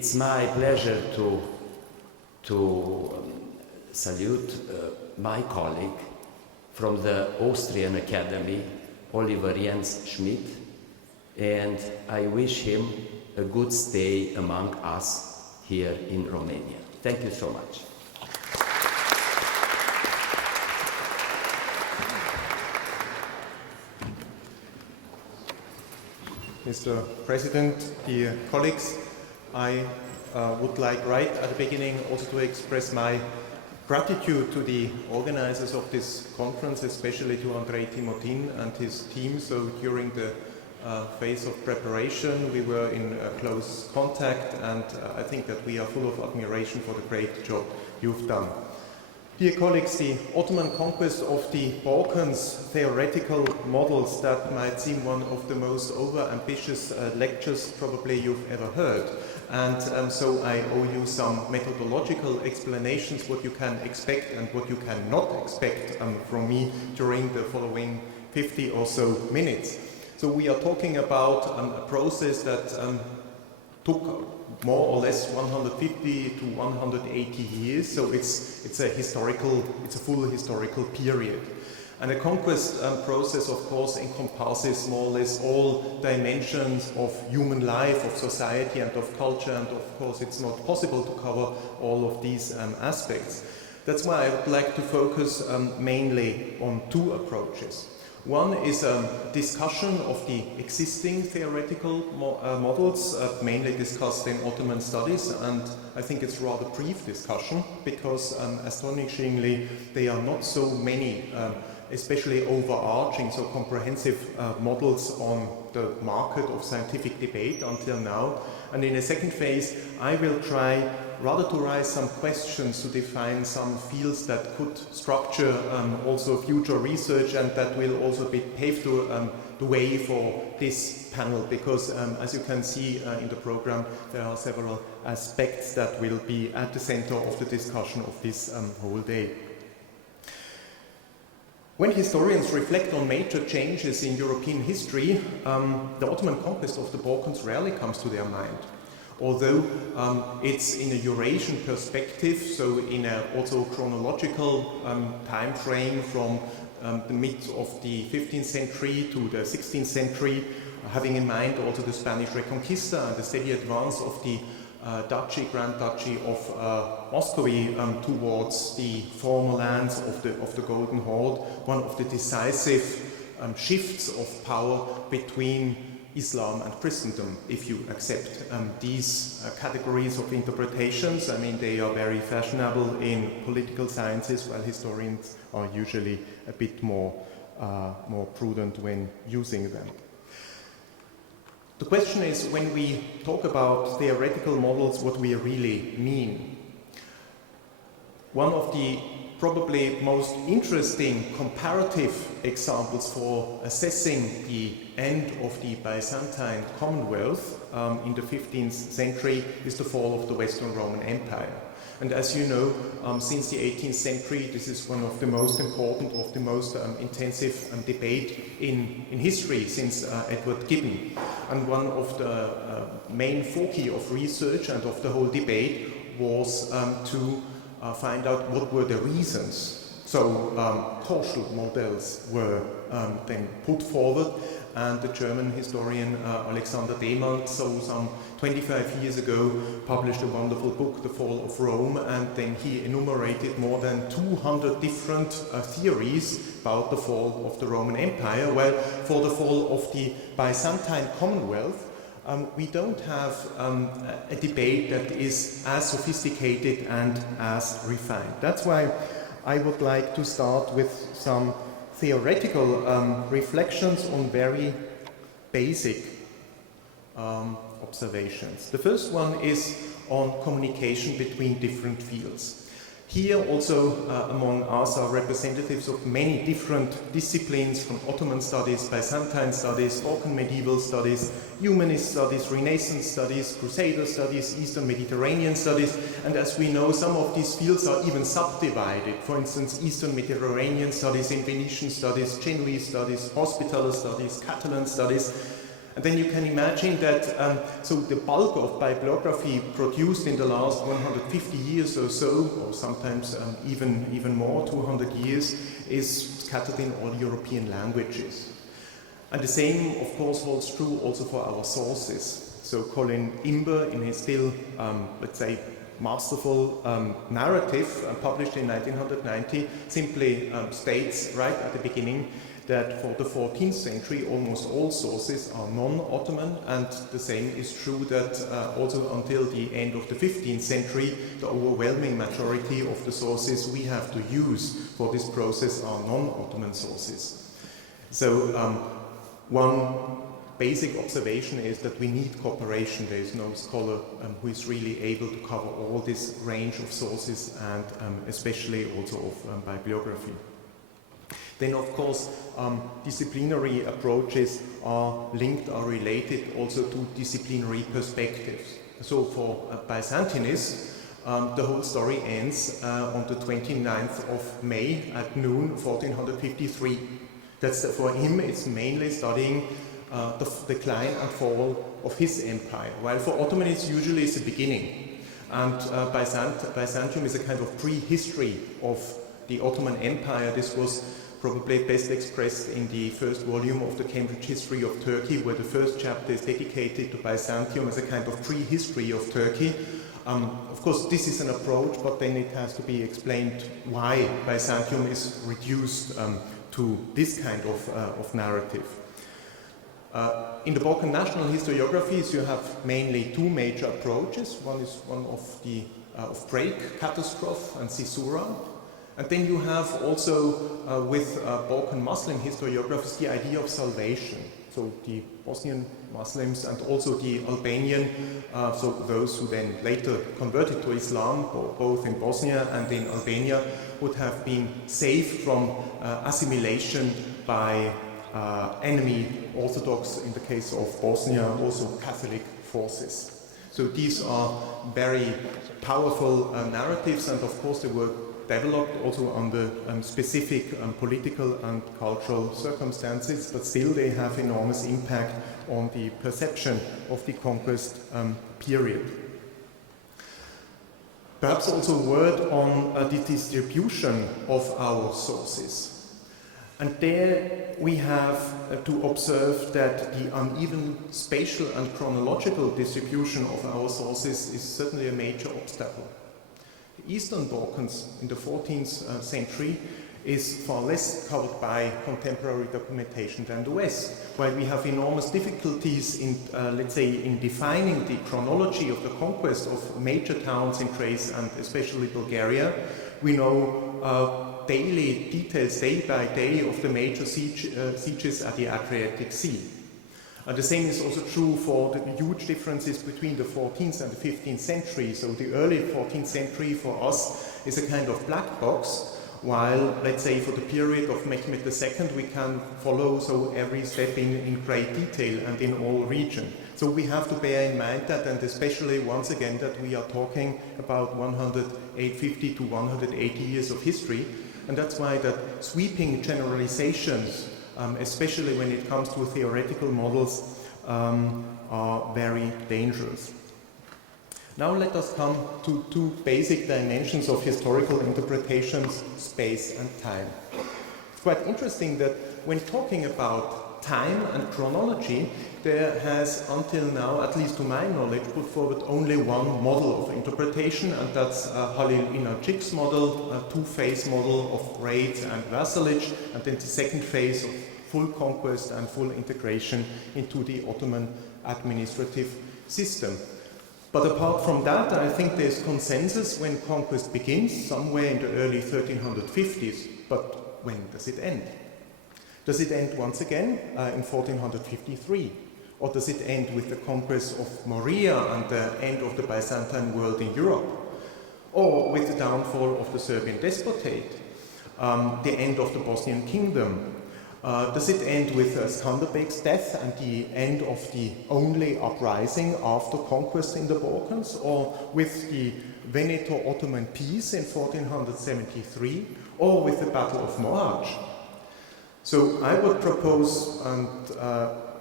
It's my pleasure to salute my colleague from the Austrian Academy, Oliver Jens Schmitt, and I wish him a good stay among us here in Romania. Thank you so much. Mr. President, dear colleagues, I would like right at the beginning also to express my gratitude to the organizers of this conference, especially to Andrei Timotin and his team. So during the phase of preparation, we were in close contact, and I think that we are full of admiration for the great job you've done. Dear colleagues, the Ottoman conquest of the Balkans, theoretical models, that might seem one of the most over-ambitious lectures probably you've ever heard. And so I owe you some methodological explanations, what you can expect and what you cannot expect from me during the following 50 or so minutes. So we are talking about a process that took more or less 150 to 180 years, so it's a full historical period. And the conquest process, of course, encompasses more or less all dimensions of human life, of society and of culture, and of course it's not possible to cover all of these aspects. That's why I would like to focus mainly on two approaches. One is a discussion of the existing theoretical models, mainly discussed in Ottoman studies, and I think it's a rather brief discussion because astonishingly there are not so many, especially overarching, so comprehensive models on the market of scientific debate until now. And in a second phase, I will try rather to raise some questions to define some fields that could structure also future research, and that will also pave the way for this panel, because as you can see in the program, there are several aspects that will be at the center of the discussion of this whole day. When historians reflect on major changes in European history, the Ottoman conquest of the Balkans rarely comes to their mind. Although it's in a Eurasian perspective, so in a also chronological time frame from the mid of the 15th century to the 16th century, having in mind also the Spanish Reconquista and the steady advance of the Grand Duchy of Muscovy towards the former lands of the Golden Horde, one of the decisive shifts of power between Islam and Christendom, if you accept these categories of interpretations. I mean, they are very fashionable in political sciences, while historians are usually a bit more prudent when using them. The question is, when we talk about theoretical models, what we really mean. One of the probably most interesting comparative examples for assessing the end of the Byzantine Commonwealth in the 15th century is the fall of the Western Roman Empire. And as you know, since the 18th century, this is one of the most important, of the most intensive debate in history since Edward Gibbon. And one of the main foci of research and of the whole debate was to find out what were the reasons. So causal models were then put forward, and the German historian Alexander Demalt, so some 25 years ago, published a wonderful book, The Fall of Rome, and then he enumerated more than 200 different theories about the fall of the Roman Empire. Well, for the fall of the Byzantine Commonwealth, we don't have a debate that is as sophisticated and as refined. That's why I would like to start with some theoretical reflections on very basic observations. The first one is on communication between different fields. Here also among us are representatives of many different disciplines, from Ottoman studies, Byzantine studies, Balkan medieval studies, humanist studies, Renaissance studies, Crusader studies, Eastern Mediterranean studies, and as we know, some of these fields are even subdivided. For instance, Eastern Mediterranean studies, in Venetian studies, Celui studies, Hospitaller studies, Catalan studies. And then you can imagine that, so the bulk of bibliography produced in the last 150 years or so, or sometimes even more, 200 years, is scattered in all European languages. And the same, of course, holds true also for our sources. So Colin Imber, in his still, let's say, masterful narrative published in 1990, simply states right at the beginning that for the 14th century almost all sources are non-Ottoman, and the same is true that also until the end of the 15th century the overwhelming majority of the sources we have to use for this process are non-Ottoman sources. So one basic observation is that we need cooperation. There is no scholar who is really able to cover all this range of sources and especially also of bibliography. Then, of course, disciplinary approaches are linked, are related also to disciplinary perspectives. So for Byzantinists, the whole story ends on the 29th of May at noon, 1453. That's for him, it's mainly studying the decline and fall of his empire, while for Ottoman it's usually the beginning. And Byzantium is a kind of prehistory of the Ottoman Empire. This was probably best expressed in the first volume of the Cambridge History of Turkey, where the first chapter is dedicated to Byzantium as a kind of prehistory of Turkey. Of course, this is an approach, but then it has to be explained why Byzantium is reduced to this kind of narrative. In the Balkan national historiographies, you have mainly two major approaches. One is one of the break, catastrophe, and caesura. And then you have also, with Balkan Muslim historiographers, the idea of salvation. So the Bosnian Muslims and also the Albanian, so those who then later converted to Islam, both in Bosnia and in Albania, would have been saved from assimilation by enemy Orthodox, in the case of Bosnia, also Catholic forces. So these are very powerful narratives, and of course they were developed also under specific political and cultural circumstances, but still they have enormous impact on the perception of the conquest period. Perhaps also a word on the distribution of our sources. And there we have to observe that the uneven spatial and chronological distribution of our sources is certainly a major obstacle. The Eastern Balkans in the 14th century is far less covered by contemporary documentation than the West, while we have enormous difficulties in, let's say, in defining the chronology of the conquest of major towns in Thrace and especially Bulgaria. We know daily details, day by day, of the major sieges at the Adriatic Sea. The same is also true for the huge differences between the 14th and the 15th century. So the early 14th century for us is a kind of black box, while, let's say, for the period of Mehmed II, we can follow so every step in great detail and in all regions. So we have to bear in mind that, and especially once again, that we are talking about 150 to 180 years of history, and that's why that sweeping generalizations, especially when it comes to theoretical models, are very dangerous. Now let us come to two basic dimensions of historical interpretations, space and time. It's quite interesting that when talking about time and chronology, there has until now, at least to my knowledge, put forward only one model of interpretation, and that's Halil Inalcik's model, a two-phase model of raids and vassalage, and then the second phase of full conquest and full integration into the Ottoman administrative system. But apart from that, I think there's consensus when conquest begins, somewhere in the early 1350s. But when does it end? Does it end once again in 1453? Or does it end with the conquest of Morea and the end of the Byzantine world in Europe? Or with the downfall of the Serbian despotate, the end of the Bosnian kingdom? Does it end with Skanderbeg's death and the end of the only uprising after conquest in the Balkans, or with the Veneto-Ottoman peace in 1473, or with the Battle of Mohács? So I would propose, and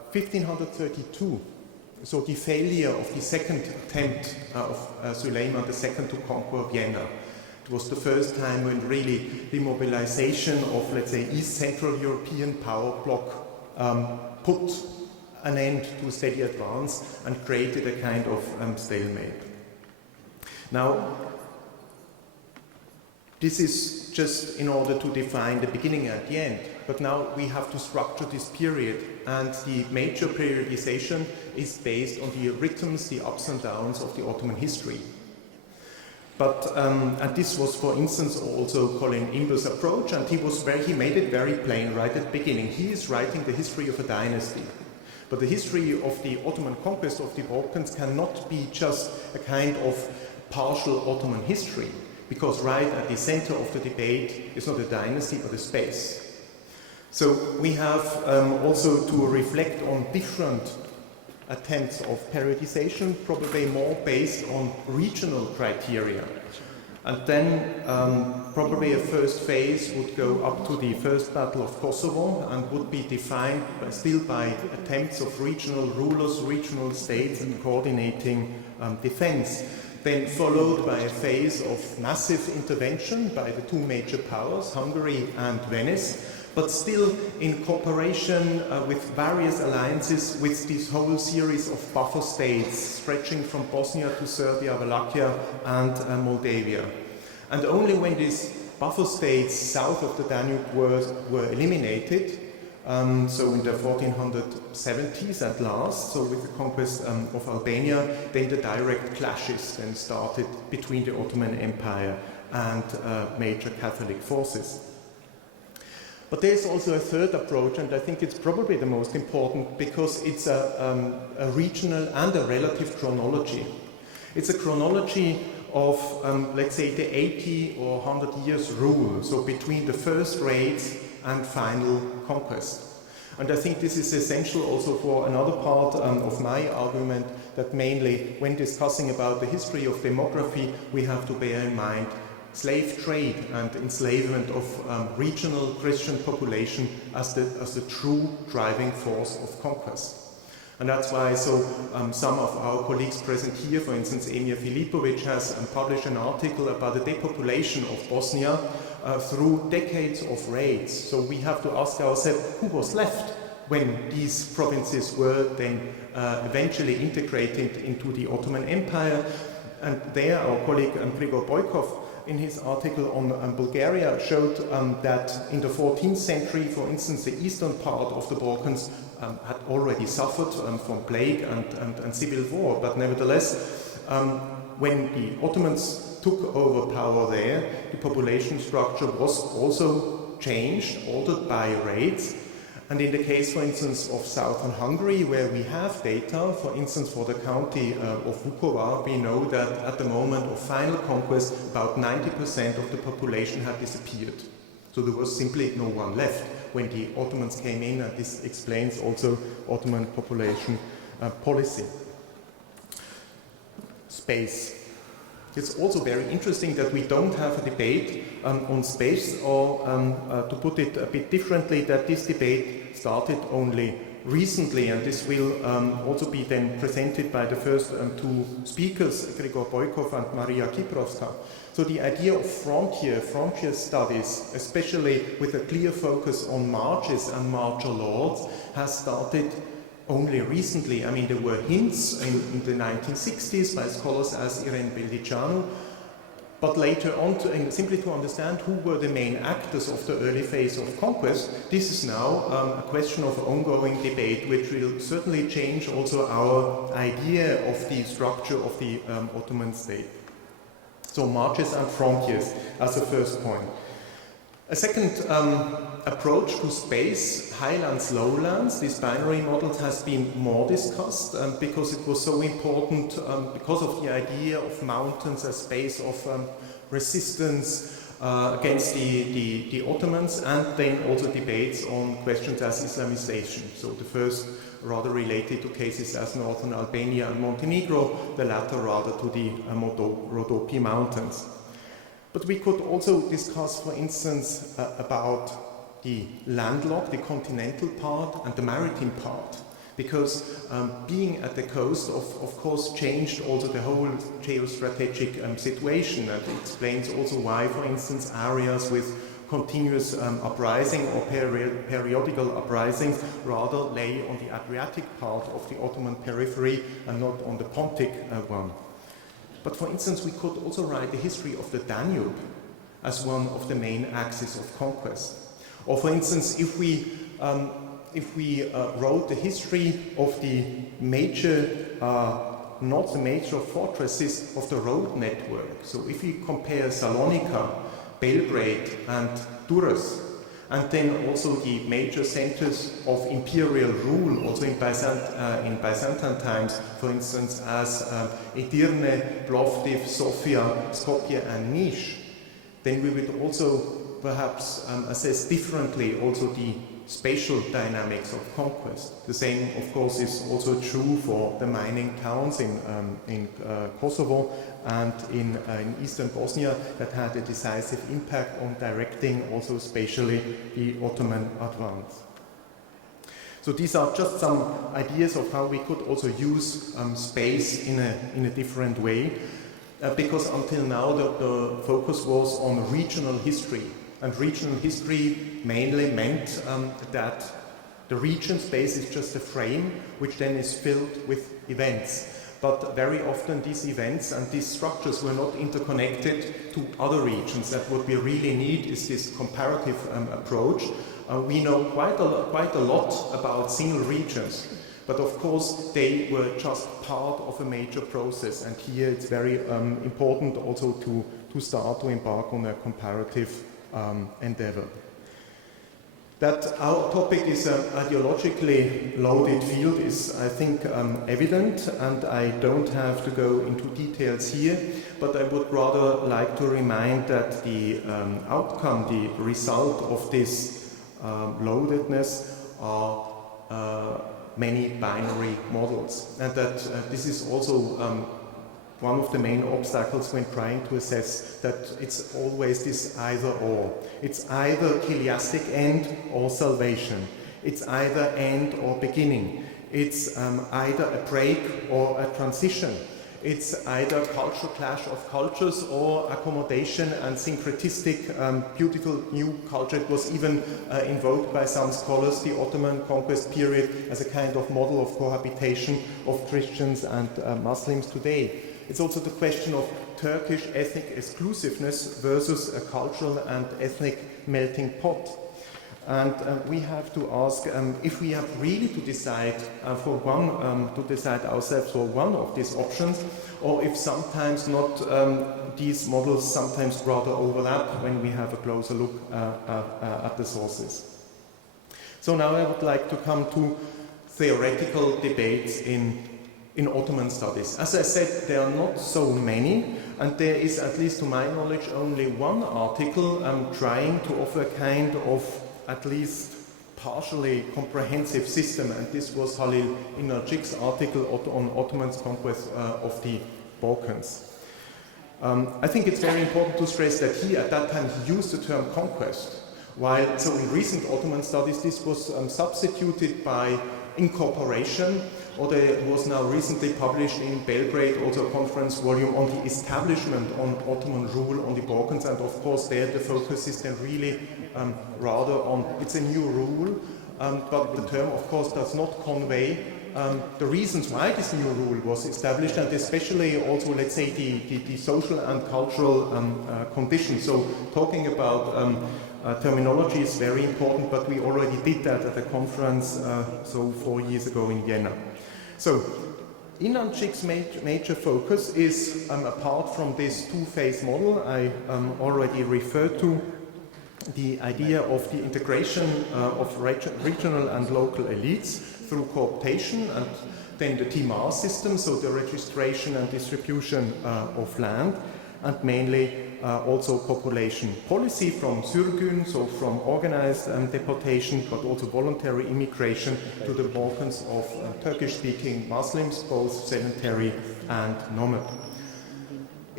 1532, so the failure of the second attempt of Suleiman II to conquer Vienna. It was the first time when really the mobilization of, let's say, East Central European power bloc put an end to steady advance and created a kind of stalemate. Now, this is just in order to define the beginning and the end, but now we have to structure this period, and the major periodization is based on the rhythms, the ups and downs of the Ottoman history. But, and this was, for instance, also Colin Imber's approach, and he made it very plain right at the beginning. He is writing the history of a dynasty. But the history of the Ottoman conquest of the Balkans cannot be just a kind of partial Ottoman history, because right at the center of the debate is not a dynasty, but a space. So we have also to reflect on different attempts of periodization, probably more based on regional criteria. And then probably a first phase would go up to the First Battle of Kosovo and would be defined still by attempts of regional rulers, regional states in coordinating defense. Then followed by a phase of massive intervention by the two major powers, Hungary and Venice, but still in cooperation with various alliances with this whole series of buffer states stretching from Bosnia to Serbia, Wallachia and Moldavia. And only when these buffer states south of the Danube were eliminated, so in the 1470s at last, so with the conquest of Albania, then the direct clashes then started between the Ottoman Empire and major Catholic forces. But there's also a third approach, and I think it's probably the most important because it's a regional and a relative chronology. It's a chronology of, let's say, the 80 or 100 years rule, so between the first raids and final conquest. And I think this is essential also for another part of my argument, that mainly when discussing about the history of demography, we have to bear in mind slave trade and enslavement of regional Christian population as the true driving force of conquest. And that's why some of our colleagues present here, for instance, Emir Filipovic has published an article about the depopulation of Bosnia through decades of raids. So we have to ask ourselves who was left when these provinces were then eventually integrated into the Ottoman Empire. And there our colleague Grigor Boykov in his article on Bulgaria showed that in the 14th century, for instance, the eastern part of the Balkans had already suffered from plague and civil war, but nevertheless, when the Ottomans took over power there, the population structure was also changed, altered by raids. And in the case, for instance, of southern Hungary, where we have data, for instance, for the county of Vukovar, we know that at the moment of final conquest, about 90% of the population had disappeared. So there was simply no one left when the Ottomans came in, and this explains also Ottoman population policy. Space. It's also very interesting that we don't have a debate on space, or to put it a bit differently, that this debate started only recently, and this will also be then presented by the first two speakers, Grigor Boykov and Maria Kiprovska. So the idea of frontier studies, especially with a clear focus on marches and marcher lords, has started only recently. I mean, there were hints in the 1960s by scholars as Irene Bildicianu, but later on, simply to understand who were the main actors of the early phase of conquest, this is now a question of ongoing debate, which will certainly change also our idea of the structure of the Ottoman state. So marches and frontiers as a first point. A second approach to space, highlands, lowlands, these binary models has been more discussed because it was so important because of the idea of mountains as space of resistance against the Ottomans, and then also debates on questions as Islamization. So the first rather related to cases as northern Albania and Montenegro, the latter rather to the Rhodope Mountains. But we could also discuss, for instance, about the landlocked, the continental part, and the maritime part. because being at the coast of course changed also the whole geostrategic situation, and it explains also why, for instance, areas with continuous uprising or periodical uprisings rather lay on the Adriatic part of the Ottoman periphery and not on the Pontic one. But for instance, we could also write the history of the Danube as one of the main axes of conquest. Or for instance, if we wrote the history of the major, not the major fortresses of the road network, so if we compare Salonika, Belgrade and Durrës, and then also the major centers of imperial rule, also in Byzantine times, for instance, as Edirne, Plovdiv, Sofia, Skopje and Niš, then we would also perhaps assess differently also the spatial dynamics of conquest. The same, of course, is also true for the mining towns in Kosovo and in eastern Bosnia that had a decisive impact on directing also spatially the Ottoman advance. So these are just some ideas of how we could also use space in a different way, because until now the focus was on regional history. And regional history mainly meant that the region space is just a frame which then is filled with events. But very often these events and these structures were not interconnected to other regions. That what we really need is this comparative approach. We know quite a lot about single regions, but of course they were just part of a major process. And here it's very important also to start to embark on a comparative endeavor. That our topic is an ideologically loaded field is, I think, evident, and I don't have to go into details here, but I would rather like to remind that the outcome, the result of this loadedness are many binary models, and that this is also one of the main obstacles when trying to assess that it's always this either or. It's either chiliastic end or salvation. It's either end or beginning. It's either a break or a transition. It's either cultural clash of cultures or accommodation and syncretistic, beautiful new culture. It was even invoked by some scholars, the Ottoman conquest period, as a kind of model of cohabitation of Christians and Muslims today. It's also the question of Turkish ethnic exclusiveness versus a cultural and ethnic melting pot. And we have to ask if we have really to decide ourselves for one of these options, or if sometimes not these models sometimes rather overlap when we have a closer look at the sources. So now I would like to come to theoretical debates in Ottoman studies. As I said, there are not so many, and there is, at least to my knowledge, only one article trying to offer a kind of at least partially comprehensive system, and this was Halil Inalcik's article on Ottoman's conquest of the Balkans. I think it's very important to stress that he, at that time, he used the term conquest, while so in recent Ottoman studies this was substituted by incorporation, or there was now recently published in Belgrade also a conference volume on the establishment on Ottoman rule on the Balkans, and of course there the focus is then really rather on, it's a new rule, but the term of course does not convey the reasons why this new rule was established, and especially also, let's say, the social and cultural conditions. So talking about terminology is very important, but we already did that at a conference 4 years ago in Vienna. So Inalcik's major focus is, apart from this two-phase model I already referred to, the idea of the integration of regional and local elites through cooptation, and then the Timar system, so the registration and distribution of land, and mainly also population policy from Sürgün, so from organized deportation, but also voluntary immigration to the Balkans of Turkish-speaking Muslims, both sedentary and nomad.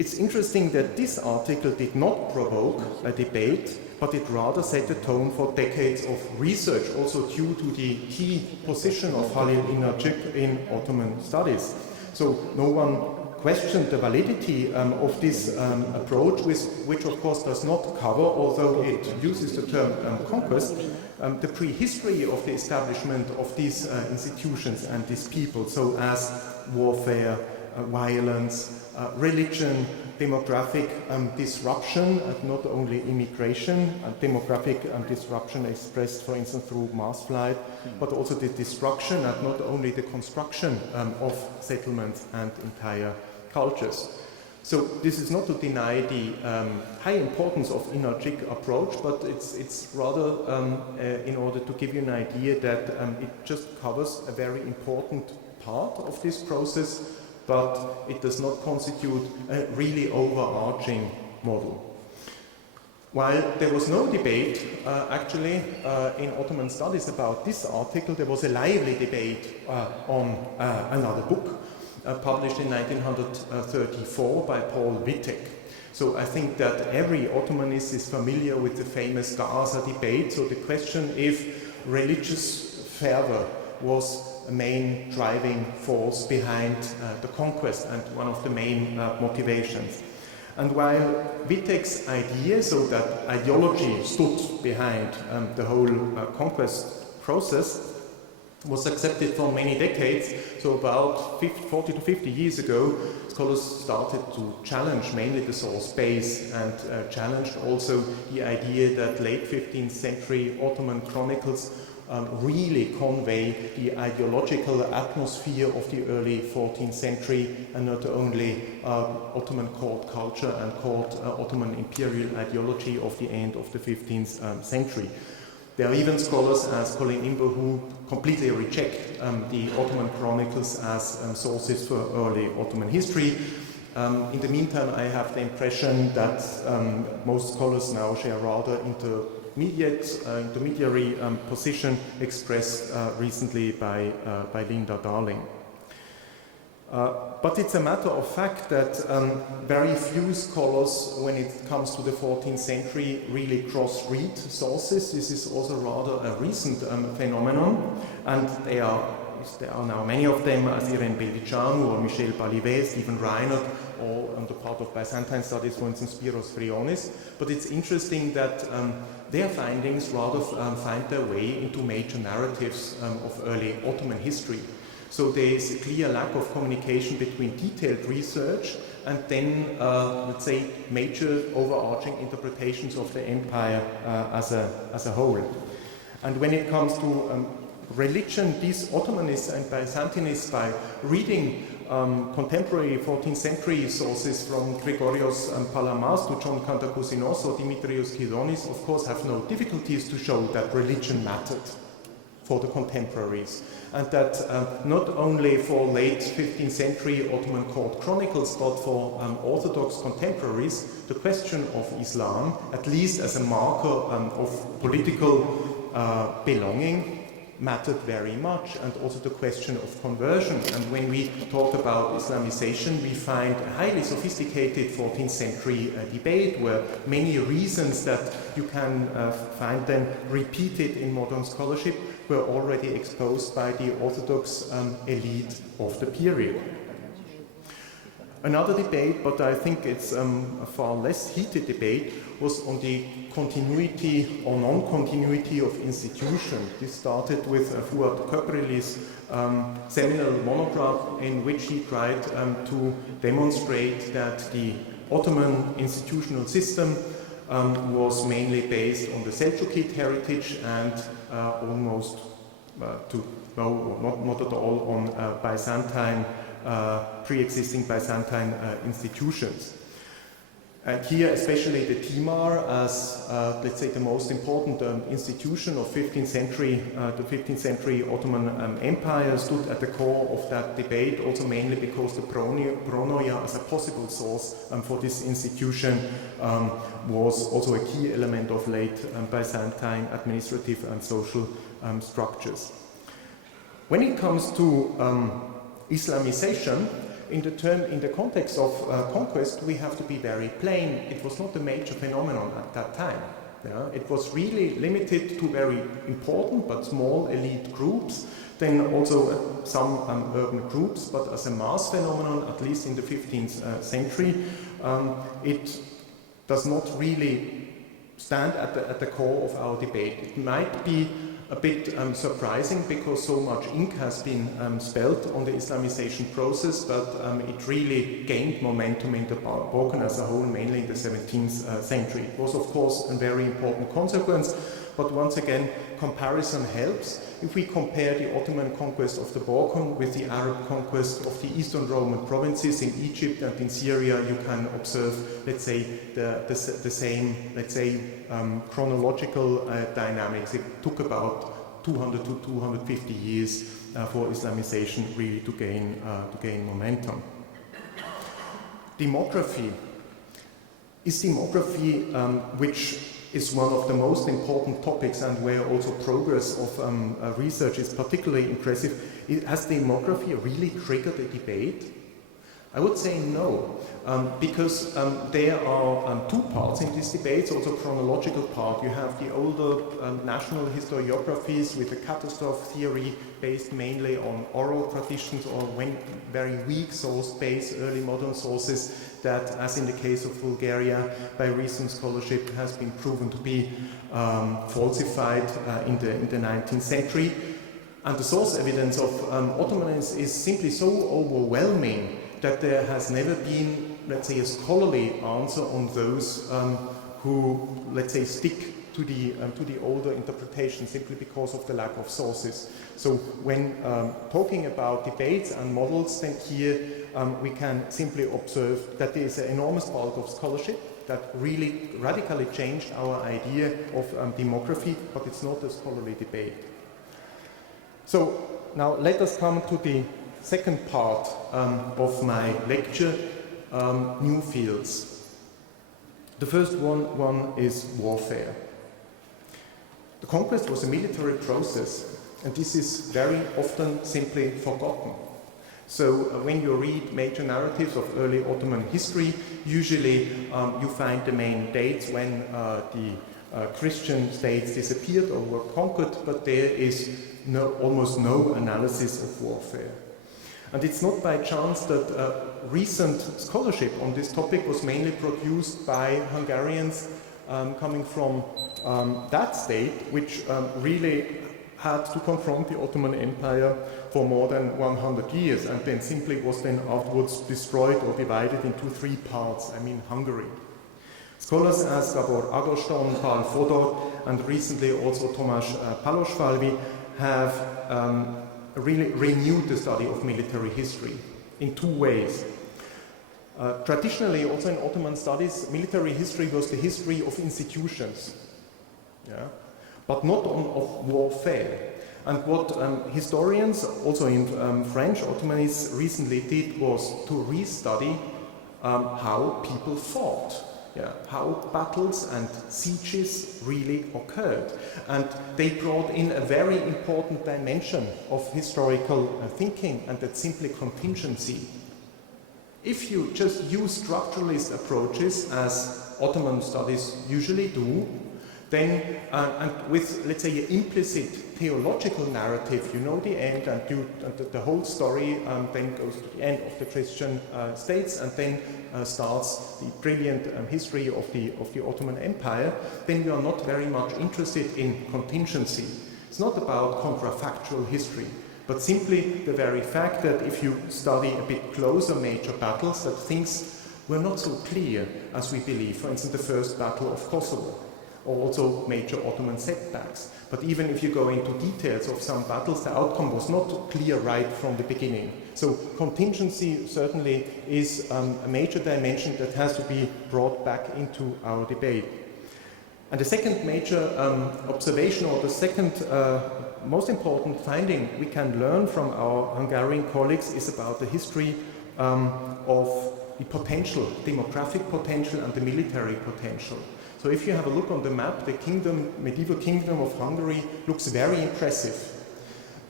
It's interesting that this article did not provoke a debate, but it rather set the tone for decades of research, also due to the key position of Halil İnançık in Ottoman studies. So no one questioned the validity of this approach, which of course does not cover, although it uses the term conquest, the prehistory of the establishment of these institutions and these people, so as warfare, violence, religion, demographic disruption, and not only immigration, demographic disruption expressed, for instance, through mass flight, but also the destruction and not only the construction of settlements and entire cultures. So this is not to deny the high importance of İnançık approach, but it's rather in order to give you an idea that it just covers a very important part of this process, but it does not constitute a really overarching model. While there was no debate, actually, in Ottoman studies about this article, there was a lively debate on another book published in 1934 by Paul Wittek. So I think that every Ottomanist is familiar with the famous Gaza debate. So the question if religious fervor was a main driving force behind the conquest and one of the main motivations. And while Wittek's idea, so that ideology stood behind the whole conquest process, was accepted for many decades, so about 40 to 50 years ago, scholars started to challenge mainly the source base and challenged also the idea that late 15th century Ottoman chronicles really convey the ideological atmosphere of the early 14th century and not only Ottoman court culture and court Ottoman imperial ideology of the end of the 15th century. There are even scholars as Colin Imber who completely reject the Ottoman chronicles as sources for early Ottoman history. In the meantime, I have the impression that most scholars now share rather intermediary position expressed recently by Linda Darling. But it's a matter of fact that very few scholars, when it comes to the 14th century, really cross-read sources. This is also rather a recent phenomenon, and there are now many of them, as Irene Beldicianu or Michel Balivet, Stephen Reinert, or on the part of Byzantine studies, for instance, Spiros Frionis. But it's interesting that their findings rather find their way into major narratives of early Ottoman history. So there is a clear lack of communication between detailed research and then, let's say, major overarching interpretations of the empire as a whole. And when it comes to religion, these Ottomanists and Byzantinists, by reading contemporary 14th century sources from Gregorios Palamas to John Cantacuzínos or Dimitrios Kydonis, of course, have no difficulties to show that religion mattered for the contemporaries, and that not only for late 15th century Ottoman court chronicles, but for Orthodox contemporaries, the question of Islam, at least as a marker of political belonging, mattered very much, and also the question of conversion. And when we talk about Islamization, we find a highly sophisticated 14th century debate where many reasons that you can find them repeated in modern scholarship were already exposed by the Orthodox elite of the period. Another debate, but I think it's a far less heated debate, was on the continuity or non-continuity of institution. This started with Fuad Köprili's seminal monograph, in which he tried to demonstrate that the Ottoman institutional system was mainly based on the Selçukid heritage and almost not at all on Byzantine pre-existing Byzantine institutions. And here, especially the Timar, as let's say the most important institution of 15th century, the 15th century Ottoman Empire, stood at the core of that debate. Also, mainly because the pronoia as a possible source for this institution was also a key element of late Byzantine administrative and social structures. When it comes to Islamization, in the context of conquest, we have to be very plain. It was not a major phenomenon at that time. Yeah? It was really limited to very important but small elite groups, then also some urban groups, but as a mass phenomenon, at least in the 15th century, it does not really stand at the core of our debate. It might be a bit surprising because so much ink has been spilled on the Islamization process, but it really gained momentum in the Balkans as a whole, mainly in the 17th century. It was, of course, a very important consequence, but once again, comparison helps. If we compare the Ottoman conquest of the Balkans with the Arab conquest of the Eastern Roman provinces in Egypt and in Syria, you can observe, let's say, the same, let's say, chronological dynamics. It took about 200 to 250 years for Islamization really to gain momentum. Demography. Is demography, which is one of the most important topics and where also progress of research is particularly impressive. Has demography really triggered a debate? I would say no, because there are two parts in this debate, also chronological part. You have the older national historiographies with the catastrophe theory based mainly on oral traditions or very weak source-based early modern sources that, as in the case of Bulgaria, by recent scholarship has been proven to be falsified in the 19th century. And the source evidence of Ottomans is simply so overwhelming that there has never been, let's say, a scholarly answer on those who, let's say, stick to the older interpretation simply because of the lack of sources. So when talking about debates and models, then here we can simply observe that there is an enormous bulk of scholarship that really radically changed our idea of demography, but it's not a scholarly debate. So now let us come to the second part of my lecture, new fields. The first one is warfare. The conquest was a military process, and this is very often simply forgotten. So when you read major narratives of early Ottoman history, usually you find the main dates when the Christian states disappeared or were conquered, but there is almost no analysis of warfare. And it's not by chance that recent scholarship on this topic was mainly produced by Hungarians coming from that state, which really had to confront the Ottoman Empire for more than 100 years and then simply was then afterwards destroyed or divided into three parts, Hungary. Scholars as Gabor Agoston, Paul Fodor, and recently also Tomasz Paloszwalwi have really renewed the study of military history in two ways. Traditionally, also in Ottoman studies, military history was the history of institutions, but not of warfare. And what historians, also in French Ottomanists, recently did was to restudy how people fought. How battles and sieges really occurred. And they brought in a very important dimension of historical thinking, and that's simply contingency. If you just use structuralist approaches, as Ottoman studies usually do, then, and with, let's say, an implicit theological narrative, you know the end, and the whole story then goes to the end of the Christian states, and then starts the brilliant history of the Ottoman Empire, then you are not very much interested in contingency. It's not about contrafactual history, but simply the very fact that if you study a bit closer major battles, that things were not so clear as we believe. For instance, the First Battle of Kosovo, or also major Ottoman setbacks. But even if you go into details of some battles, the outcome was not clear right from the beginning. So contingency certainly is a major dimension that has to be brought back into our debate. And the second major observation, or the second most important finding we can learn from our Hungarian colleagues, is about the history of the potential, demographic potential and the military potential. So if you have a look on the map, the medieval kingdom of Hungary looks very impressive.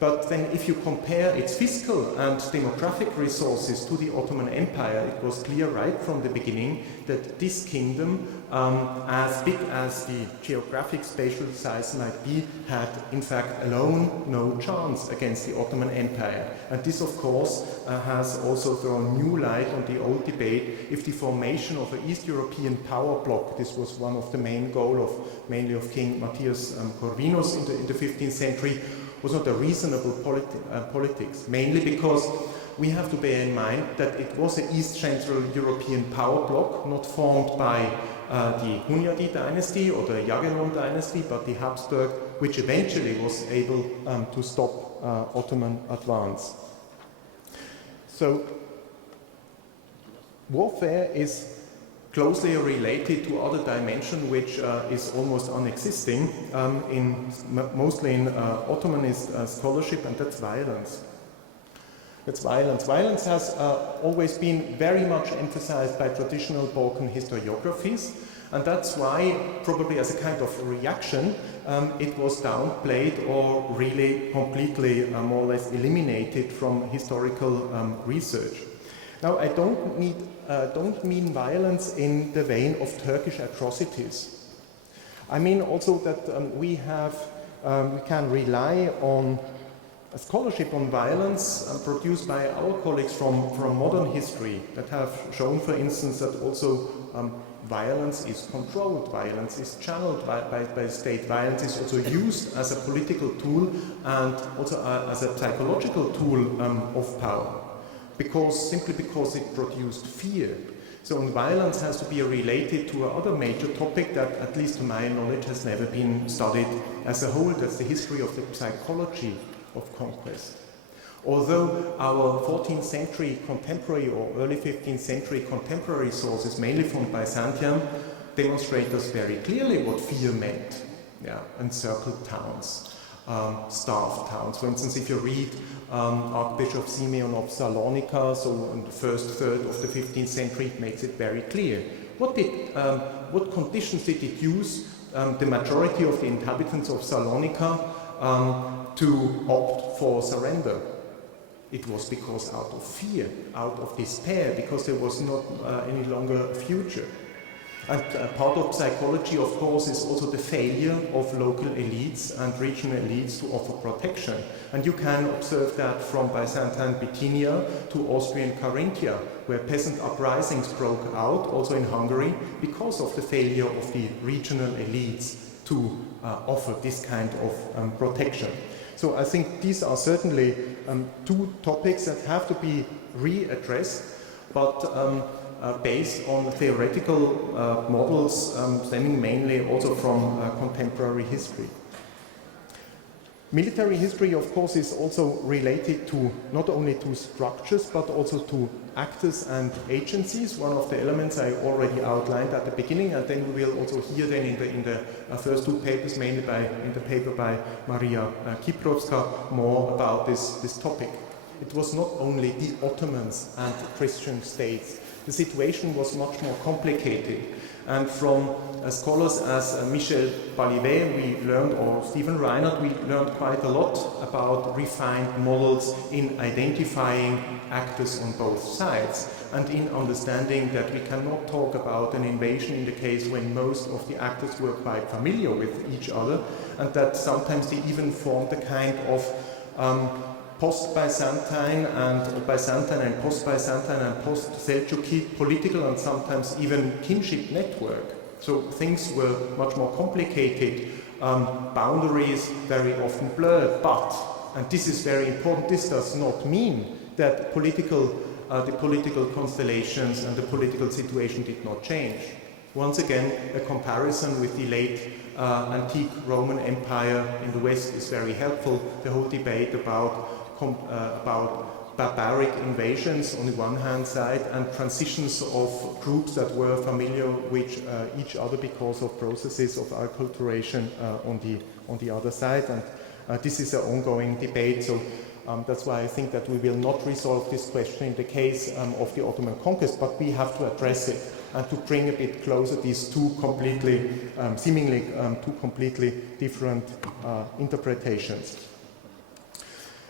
But then if you compare its fiscal and demographic resources to the Ottoman Empire, it was clear right from the beginning that this kingdom, as big as the geographic spatial size might be, had in fact alone no chance against the Ottoman Empire. And this of course has also thrown new light on the old debate if the formation of an East European power bloc, this was one of the main goals mainly of King Matthias Corvinus in the 15th century, was not a reasonable politics, mainly because we have to bear in mind that it was an East Central European power bloc, not formed by the Hunyadi dynasty or the Jagiellon dynasty, but the Habsburg, which eventually was able to stop Ottoman advance. So, warfare is closely related to other dimension which is almost unexisting mostly in Ottomanist scholarship, and that's violence. That's violence. Violence has always been very much emphasized by traditional Balkan historiographies, and that's why, probably as a kind of reaction, it was downplayed or really completely more or less eliminated from historical research. Now, I don't mean violence in the vein of Turkish atrocities. I mean also that we can rely on a scholarship on violence produced by our colleagues from modern history that have shown, for instance, that also violence is controlled, violence is channeled by the state, violence is also used as a political tool and also as a psychological tool of power. Simply because it produced fear. So violence has to be related to another major topic that, at least to my knowledge, has never been studied as a whole. That's the history of the psychology of conquest. Although our 14th century contemporary or early 15th century contemporary sources, mainly from Byzantium, demonstrate us very clearly what fear meant. Yeah, encircled towns, starved towns. For instance, if you read Archbishop Simeon of Salonika, so in the first third of the 15th century, it makes it very clear. What conditions did it use, the majority of the inhabitants of Salonika, to opt for surrender? It was because out of fear, out of despair, because there was not any longer a future. And part of psychology, of course, is also the failure of local elites and regional elites to offer protection. And you can observe that from Byzantine Bithynia to Austrian Carinthia, where peasant uprisings broke out, also in Hungary, because of the failure of the regional elites to offer this kind of protection. So I think these are certainly two topics that have to be readdressed, but based on theoretical models stemming mainly also from contemporary history. Military history, of course, is also related to not only to structures but also to actors and agencies. One of the elements I already outlined at the beginning, and then we will also hear then in the first two papers, mainly in the paper by Maria Kiprovska, more about this topic. It was not only the Ottomans and the Christian states. The situation was much more complicated, and from scholars as Michel Balivet we learned, or Stephen Reinhardt, we learned quite a lot about refined models in identifying actors on both sides, and in understanding that we cannot talk about an invasion in the case when most of the actors were quite familiar with each other, and that sometimes they even formed a kind of post-Byzantine and Byzantine and post-Byzantine and post-Seljuki political and sometimes even kinship network. So things were much more complicated, boundaries very often blurred, but, and this is very important, this does not mean that the political constellations and the political situation did not change. Once again, a comparison with the late antique Roman Empire in the West is very helpful. The whole debate about barbaric invasions on the one hand side and transitions of groups that were familiar with each other because of processes of acculturation on the other side, and this is an ongoing debate, so that's why I think that we will not resolve this question in the case of the Ottoman conquest, but we have to address it and to bring a bit closer these two completely, seemingly two completely different interpretations.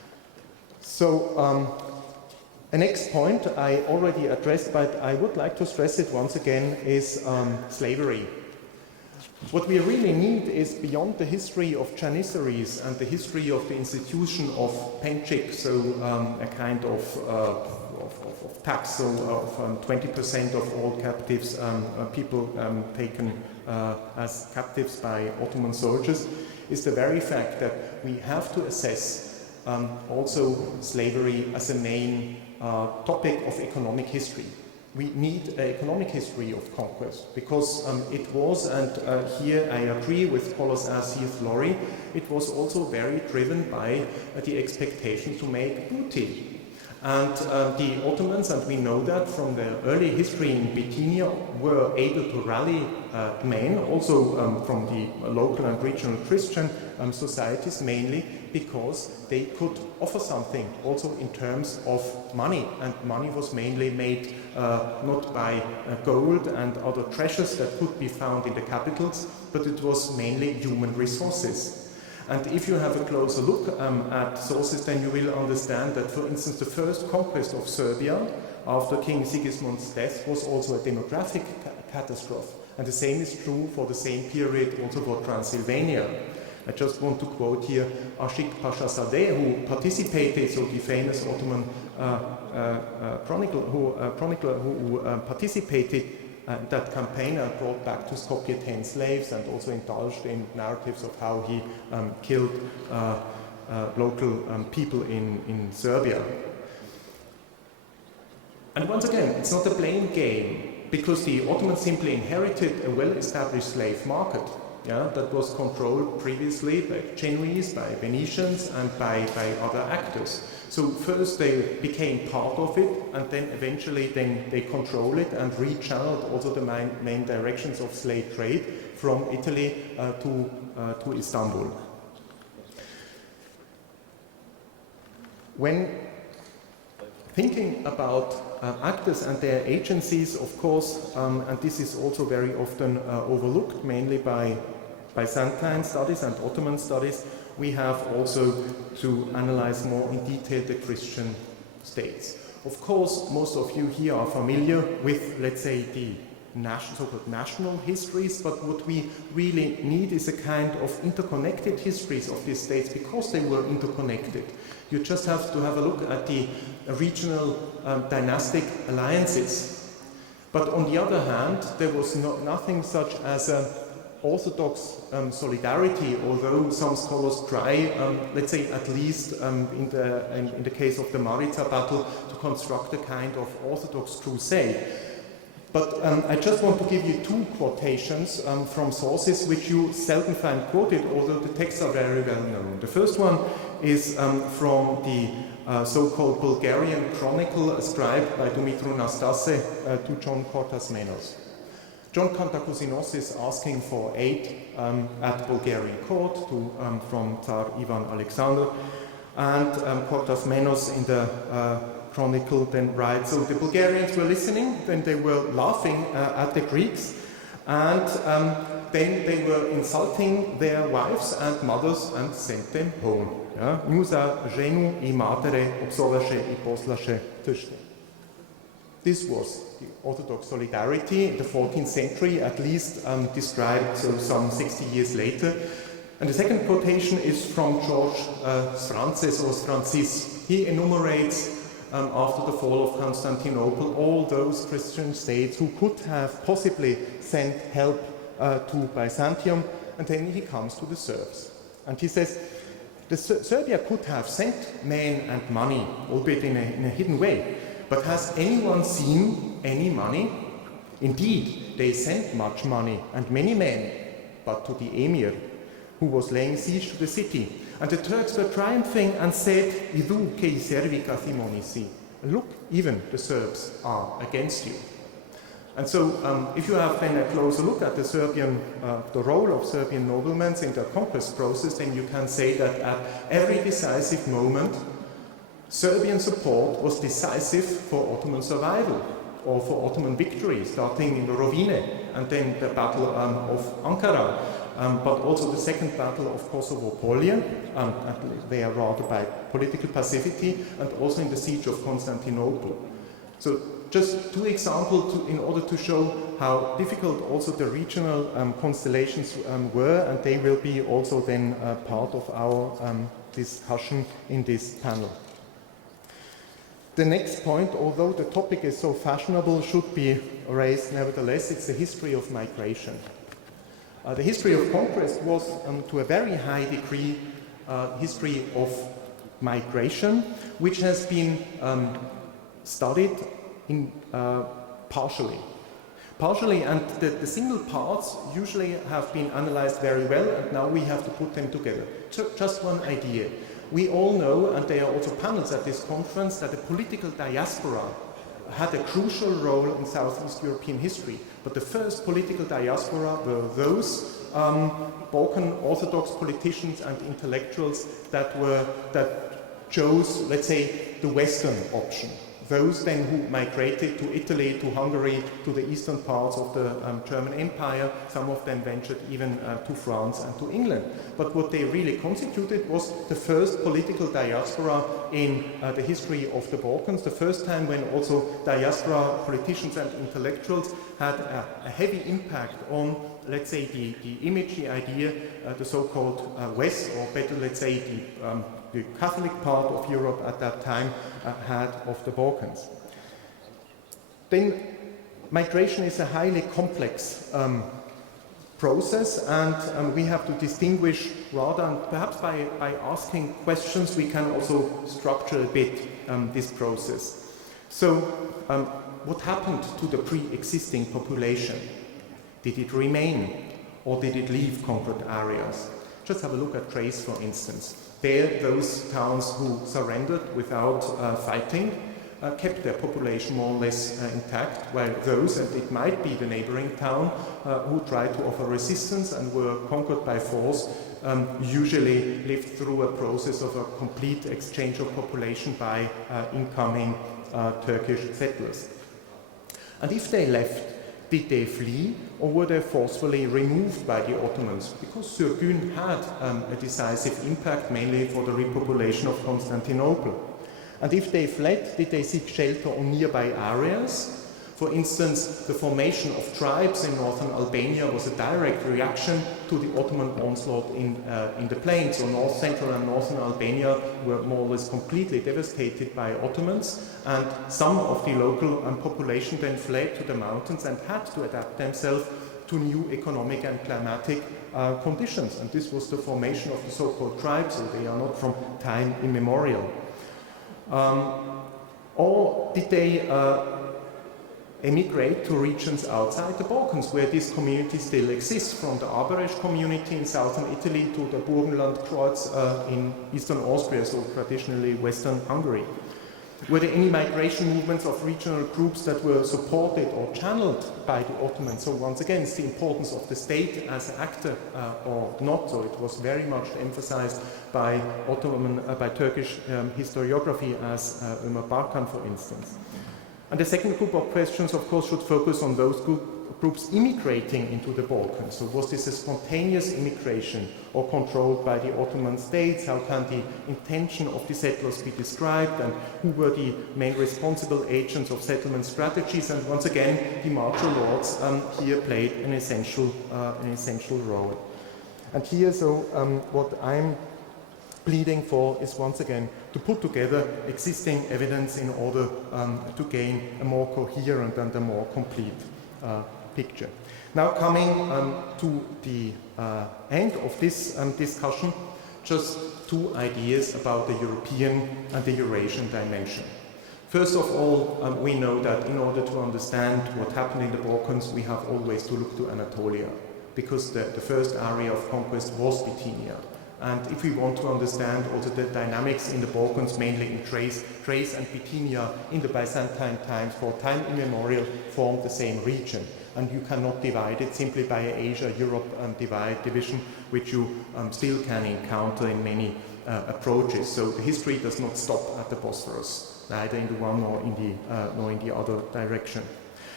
So, the next point I already addressed, but I would like to stress it once again, is slavery. What we really need is, beyond the history of Janissaries and the history of the institution of Pontic, so a kind of tax, so of 20% of all captives, people taken as captives by Ottoman soldiers, is the very fact that we have to assess also slavery as a main topic of economic history. We need an economic history of conquest because it was, and here I agree with scholars as XII-lea, it was also very driven by the expectation to make booty. And the Ottomans, and we know that from the early history in Bithynia, were able to rally men, also from the local and regional Christian societies mainly, because they could offer something also in terms of money, and money was mainly made not by gold and other treasures that could be found in the capitals, but it was mainly human resources. And if you have a closer look at sources, then you will understand that, for instance, the first conquest of Serbia after King Sigismund's death was also a demographic catastrophe. And the same is true for the same period also for Transylvania. I just want to quote here Ashik Pasha Sadeh, who participated, so the famous Ottoman chronicler who participated in that campaign and brought back to Skopje 10 slaves, and also indulged in narratives of how he killed local people in Serbia. And once again, it's not a blame game, because the Ottomans simply inherited a well-established slave market. That was controlled previously by Genoese, by Venetians, and by other actors. So first they became part of it, and then eventually they control it and rechanneled also the main directions of slave trade from Italy to Istanbul. When thinking about actors and their agencies, of course, and this is also very often overlooked, mainly by Byzantine studies and Ottoman studies, we have also to analyze more in detail the Christian states. Of course, most of you here are familiar with, let's say, the so-called national histories, but what we really need is a kind of interconnected histories of these states, because they were interconnected. You just have to have a look at the regional dynastic alliances. But on the other hand, there was nothing such as an orthodox solidarity, although some scholars try, let's say at least in the case of the Maritza battle, to construct a kind of orthodox crusade. But I just want to give you two quotations from sources which you seldom find quoted, although the texts are very well known. The first one is from the so-called Bulgarian chronicle ascribed by Dumitru Nastase to John Cortas-Menos. John Cantacuzínos is asking for aid at Bulgarian court from Tsar Ivan Alexander, and Cortas-Menos in the chronicle then writes, so the Bulgarians were listening, then they were laughing at the Greeks, and then they were insulting their wives and mothers and sent them home. Musa ženu I matere obsolaše I poslaše tšte. This was the Orthodox solidarity in the 14th century, at least described so some 60 years later. And the second quotation is from George Francis or Francis. He enumerates after the fall of Constantinople all those Christian states who could have possibly sent help to Byzantium, and then he comes to the Serbs. And he says, Serbia could have sent men and money, albeit in a hidden way, but has anyone seen any money? Indeed, they sent much money and many men, but to the emir, who was laying siege to the city. And the Turks were triumphing and said, Idu kei servi kathimonisi. Look, even the Serbs are against you. And so, if you have then a closer look at the role of Serbian noblemen in the conquest process, then you can say that at every decisive moment, Serbian support was decisive for Ottoman survival, or for Ottoman victory, starting in the Rovine, and then the Battle of Ankara, but also the Second Battle of Kosovo-Polje, they are rather by political passivity, and also in the Siege of Constantinople. So just two examples in order to show how difficult also the regional constellations were, and they will be also then part of our discussion in this panel. The next point, although the topic is so fashionable, should be raised nevertheless. It's the history of migration. The history of Conquest was, to a very high degree, history of migration, which has been studied in, partially. And the single parts usually have been analyzed very well, and now we have to put them together. Just one idea. We all know, and there are also panels at this conference, that the political diaspora had a crucial role in Southeast European history. But the first political diaspora were those Balkan Orthodox politicians and intellectuals that chose, let's say, the Western option. Those then who migrated to Italy, to Hungary, to the eastern parts of the German Empire. Some of them ventured even to France and to England. But what they really constituted was the first political diaspora in the history of the Balkans, the first time when also diaspora politicians and intellectuals had a heavy impact on, let's say, the image, the idea, the so-called West, or better, let's say, the Catholic part of Europe at that time had of the Balkans. Then migration is a highly complex process, and we have to distinguish rather, and perhaps by asking questions we can also structure a bit this process. So what happened to the pre-existing population? Did it remain, or did it leave conquered areas? Just have a look at Thrace, for instance. There, those towns who surrendered without fighting kept their population more or less intact, while those, and it might be the neighboring town, who tried to offer resistance and were conquered by force, usually lived through a process of a complete exchange of population by incoming Turkish settlers. And if they left, did they flee, or were they forcefully removed by the Ottomans? Because Sürgün had a decisive impact, mainly for the repopulation of Constantinople. And if they fled, did they seek shelter on nearby areas? For instance, the formation of tribes in northern Albania was a direct reaction to the Ottoman onslaught in the plains. So north, central and northern Albania were more or less completely devastated by Ottomans, and some of the local population then fled to the mountains and had to adapt themselves to new economic and climatic conditions. And this was the formation of the so-called tribes, so they are not from time immemorial. Or did they emigrate to regions outside the Balkans, where this community still exists, from the Aberesh community in southern Italy to the Burgenlandkreuz in eastern Austria, so traditionally western Hungary? Were there any migration movements of regional groups that were supported or channeled by the Ottomans? So once again, it's the importance of the state as an actor or not. So it was very much emphasized by by Turkish historiography, as Ömer Barkan, for instance. And the second group of questions, of course, should focus on those groups immigrating into the Balkans. So was this a spontaneous immigration or controlled by the Ottoman states? How can the intention of the settlers be described? And who were the main responsible agents of settlement strategies? And once again, the martial lords here played an essential role. And here, so what I'm pleading for is once again to put together existing evidence in order to gain a more coherent and a more complete picture. Now coming to the end of this discussion, just two ideas about the European and the Eurasian dimension. First of all, we know that in order to understand what happened in the Balkans, we have always to look to Anatolia, because the first area of conquest was Bithynia. And if we want to understand also the dynamics in the Balkans, mainly in Thrace and Bithynia in the Byzantine times, for time immemorial, formed the same region. And you cannot divide it simply by an Asia-Europe division, which you still can encounter in many approaches. So the history does not stop at the Bosphorus, neither in the one nor in the other direction.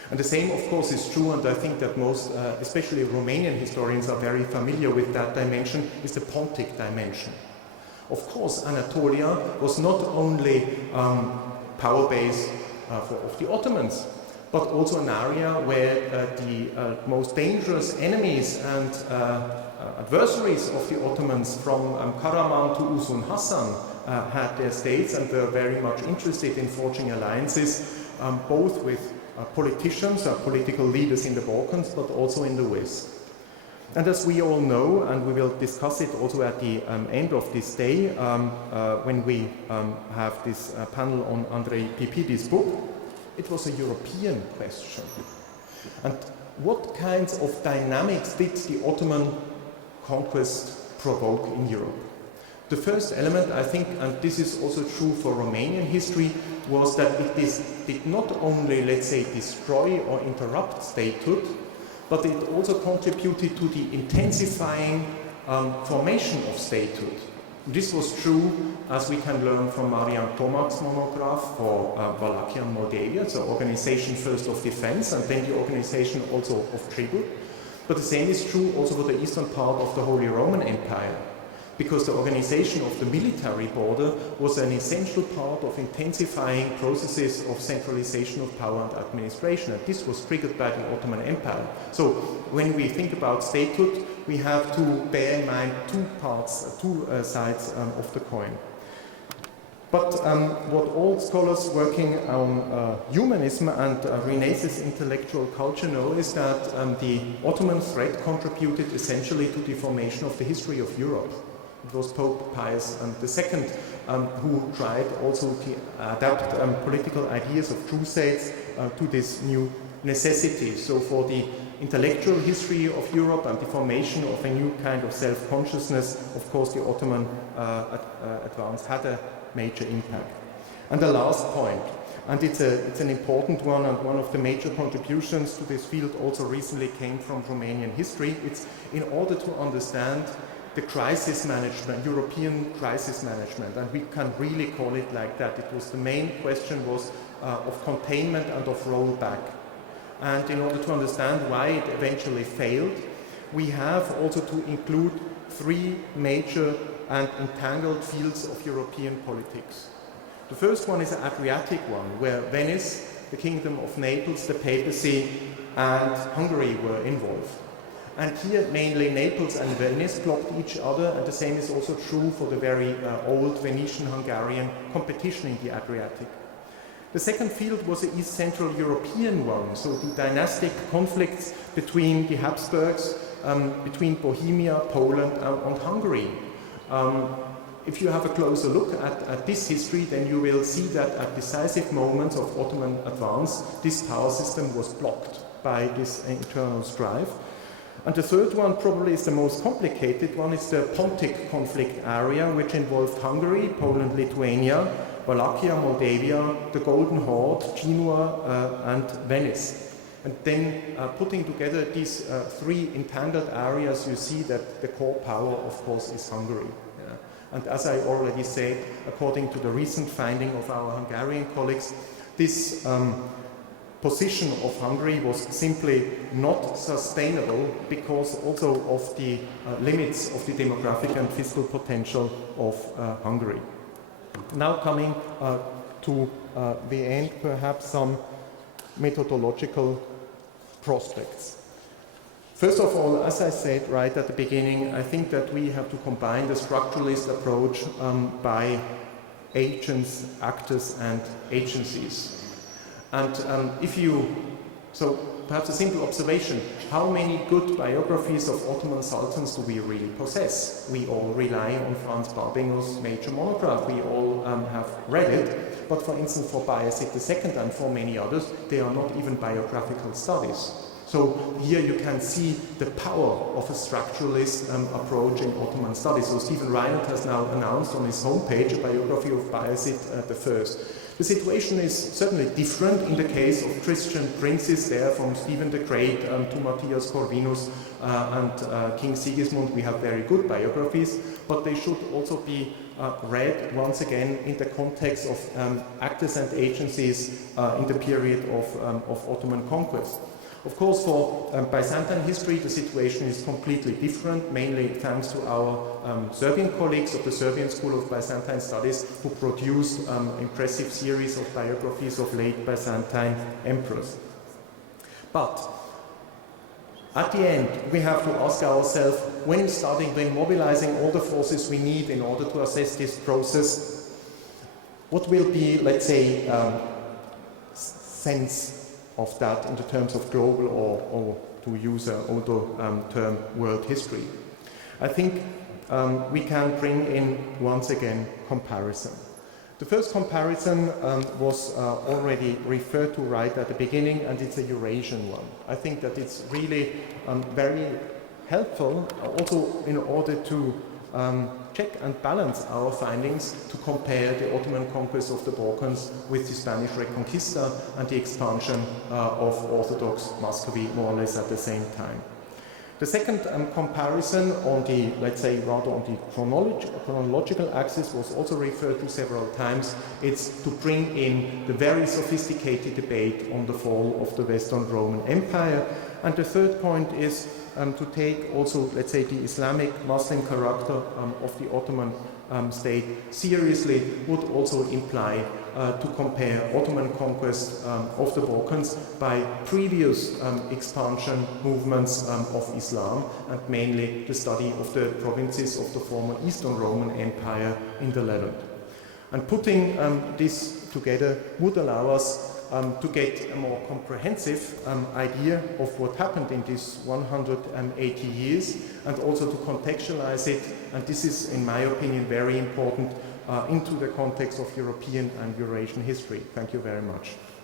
And the same, of course, is true, and I think that most, especially Romanian historians, are very familiar with that dimension, is the Pontic Dimension. Of course, Anatolia was not only power base of the Ottomans, but also an area where the most dangerous enemies and adversaries of the Ottomans, from Karaman to Uzun Hasan, had their states and were very much interested in forging alliances, both with politicians, political leaders in the Balkans, but also in the West. And as we all know, and we will discuss it also at the end of this day, when we have this panel on Andrei Pipidi's book, it was a European question. And what kinds of dynamics did the Ottoman conquest provoke in Europe? The first element, I think, and this is also true for Romanian history, was that it did not only, let's say, destroy or interrupt statehood, but it also contributed to the intensifying formation of statehood. This was true, as we can learn from Marian Tomac's monograph for Wallachia and Moldavia, so organization first of defense and then the organization also of tribute. But the same is true also for the eastern part of the Holy Roman Empire, because the organization of the military border was an essential part of intensifying processes of centralization of power and administration, and this was triggered by the Ottoman Empire. So when we think about statehood, we have to bear in mind two sides of the coin. But what all scholars working on humanism and Renaissance intellectual culture know is that the Ottoman threat contributed essentially to the formation of the history of Europe. It was Pope Pius II who tried also to adapt political ideas of crusades to this new necessity. So for the intellectual history of Europe and the formation of a new kind of self-consciousness, of course the Ottoman advance had a major impact. And the last point, and it's an important one, and one of the major contributions to this field also recently came from Romanian history. It's in order to understand the crisis management, European crisis management, and we can really call it like that. It was the main question was of containment and of rollback. And in order to understand why it eventually failed, we have also to include three major and entangled fields of European politics. The first one is an Adriatic one, where Venice, the Kingdom of Naples, the papacy, and Hungary were involved. And here, mainly Naples and Venice blocked each other, and the same is also true for the very old Venetian-Hungarian competition in the Adriatic. The second field was the East Central European one, so the dynastic conflicts between the Habsburgs, between Bohemia, Poland, and Hungary. If you have a closer look at this history, then you will see that at decisive moments of Ottoman advance, this power system was blocked by this internal strife. And the third one probably is the most complicated one. It's the Pontic conflict area, which involved Hungary, Poland, Lithuania, Wallachia, Moldavia, the Golden Horde, Genoa, and Venice. And then putting together these three entangled areas, you see that the core power, of course, is Hungary. Yeah. And as I already said, according to the recent finding of our Hungarian colleagues, this position of Hungary was simply not sustainable because also of the limits of the demographic and fiscal potential of Hungary. Now coming to the end, perhaps some methodological prospects. First of all, as I said right at the beginning, I think that we have to combine the structuralist approach by agents, actors, and agencies. And so perhaps a simple observation, how many good biographies of Ottoman sultans do we really possess? We all rely on Franz Barbinger's major monograph, we all have read it, but for instance for Bayezid II and for many others, they are not even biographical studies. So here you can see the power of a structuralist approach in Ottoman studies. So Stephen Reinert has now announced on his homepage a biography of Bayezid I. The situation is certainly different in the case of Christian princes there, from Stephen the Great to Matthias Corvinus and King Sigismund. We have very good biographies, but they should also be read once again in the context of actors and agencies in the period of Ottoman conquest. Of course, for Byzantine history, the situation is completely different, mainly thanks to our Serbian colleagues of the Serbian School of Byzantine Studies, who produced impressive series of biographies of late Byzantine emperors. But at the end, we have to ask ourselves, when studying, when mobilizing all the forces we need in order to assess this process, what will be, let's say, sense of that in the terms of global or to use an older term, world history? I think we can bring in, once again, comparison. The first comparison was already referred to right at the beginning, and it's a Eurasian one. I think that it's really very helpful also in order to check and balance our findings, to compare the Ottoman conquest of the Balkans with the Spanish Reconquista and the expansion of Orthodox Muscovy more or less at the same time. The second comparison on the, let's say, rather on the chronological axis was also referred to several times. It's to bring in the very sophisticated debate on the fall of the Western Roman Empire. And the third point is to take also, let's say, the Islamic Muslim character of the Ottoman state seriously would also imply to compare Ottoman conquest of the Balkans by previous expansion movements of Islam, and mainly the study of the provinces of the former Eastern Roman Empire in the Levant. And putting this together would allow us to get a more comprehensive idea of what happened in these 180 years, and also to contextualize it, and this is, in my opinion, very important, into the context of European and Eurasian history. Thank you very much.